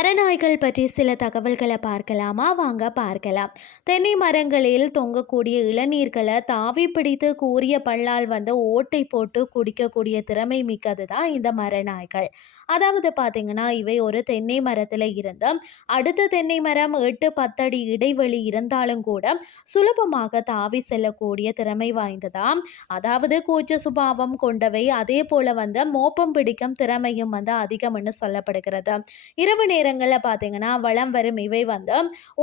மரநாய்கள் பற்றி சில தகவல்களை பார்க்கலாமா? வாங்க பார்க்கலாம். தென்னை மரங்களில் தொங்கக்கூடிய இளநீர்களை தாவி பிடித்து கூறிய பல்லால் வந்து ஓட்டை போட்டு குடிக்கக்கூடிய திறமை மிக்கது தான் இந்த மரநாய்கள். அதாவது பார்த்தீங்கன்னா இவை ஒரு தென்னை மரத்தில் இருந்து அடுத்த தென்னை மரம் எட்டு பத்தடி இடைவெளி இருந்தாலும் கூட சுலபமாக தாவி செல்லக்கூடிய திறமை வாய்ந்ததாம். அதாவது கூச்ச சுபாவம் கொண்டவை அதே போல வந்து மோப்பம் பிடிக்கும் திறமையும் வந்து அதிகம்னு சொல்லப்படுகிறது. இரவு நேரங்களில் பார்த்தீங்கன்னா வளம் வரும் இவை வந்து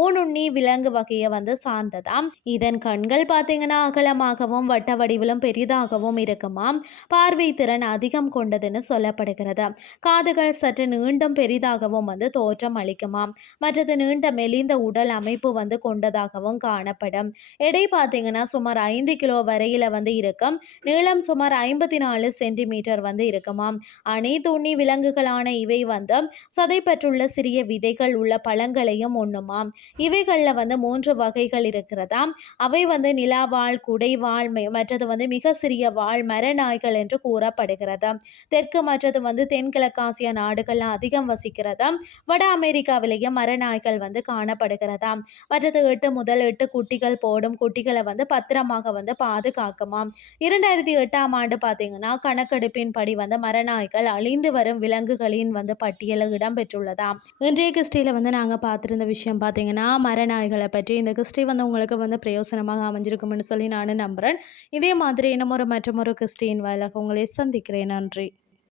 ஊனுண்ணி விலங்கு வகையை வந்து சார்ந்ததாம். இதன் கண்கள் பார்த்தீங்கன்னா அகலமாகவும் வட்ட வடிவிலும் பெரிதாகவும் இருக்குமாம். பார்வை திறன் அதிகம் கொண்டதுன்னு சொல்லப்படுகிறது. காதுகள் சற்று நீண்டும் பெரிதாகவும் வந்து தோற்றம் அளிக்குமாம். மற்றது நீண்ட மெலிந்த உடல் அமைப்பு வந்து கொண்டதாகவும் காணப்படும். எடை பார்த்தீங்கன்னா சுமார் ஐந்து கிலோ வரையில வந்து இருக்கும். நீளம் சுமார் ஐம்பத்தி நாலு சென்டிமீட்டர் வந்து இருக்குமாம். அனைத்து உண்ணி விலங்குகளான இவை வந்து சதை பெற்றுள்ள சிறிய விதைகள் உள்ள பழங்களையும் உண்ணுமாம். இவைகளில் வந்து மூன்று வகைகள் இருக்கிறதாம் அவை வந்து நிலாவாழ் குடைவாழ் மெ- மற்றது வந்து மிக சிறிய வாழ் மரநாய்கள் என்று கூறப்படுகிறது? தெற்கு மற்றது வந்து தென்கிழக்காசிய நாடுகளில் அதிகம் வசிக்கிறதா? வட அமெரிக்காவிலேயே மரநாய்கள் வந்து காணப்படுகிறதாம் மற்றது எட்டு முதல் எட்டு குட்டிகள் போடும் குட்டிகளை வந்து பத்திரமாக வந்து பாதுகாக்குமாம். இரண்டாயிரத்தி எட்டாம் ஆண்டு பார்த்தீங்கன்னா கணக்கெடுப்பின்படி வந்து மரநாய்கள் அழிந்து வரும் விலங்குகளின் வந்து பட்டியலில் இடம்பெற்றுள்ளதாம். இன்றைய கிறிஸ்டியில் வந்து நாங்கள் பார்த்துருந்த விஷயம் பார்த்தீங்கன்னா மரநாய்களை பற்றி. இந்த கிறிஸ்டி வந்து உங்களுக்கு வந்து பிரயோசனமாக அமைஞ்சிருக்கும்னு சொல்லி நான் நம்புகிறேன் இதே மாதிரி இன்னமொரு ஒரு மற்றும் ஒரு கிறிஸ்டின் வாயிலாக உங்களை சந்திக்கிறேன். நன்றி.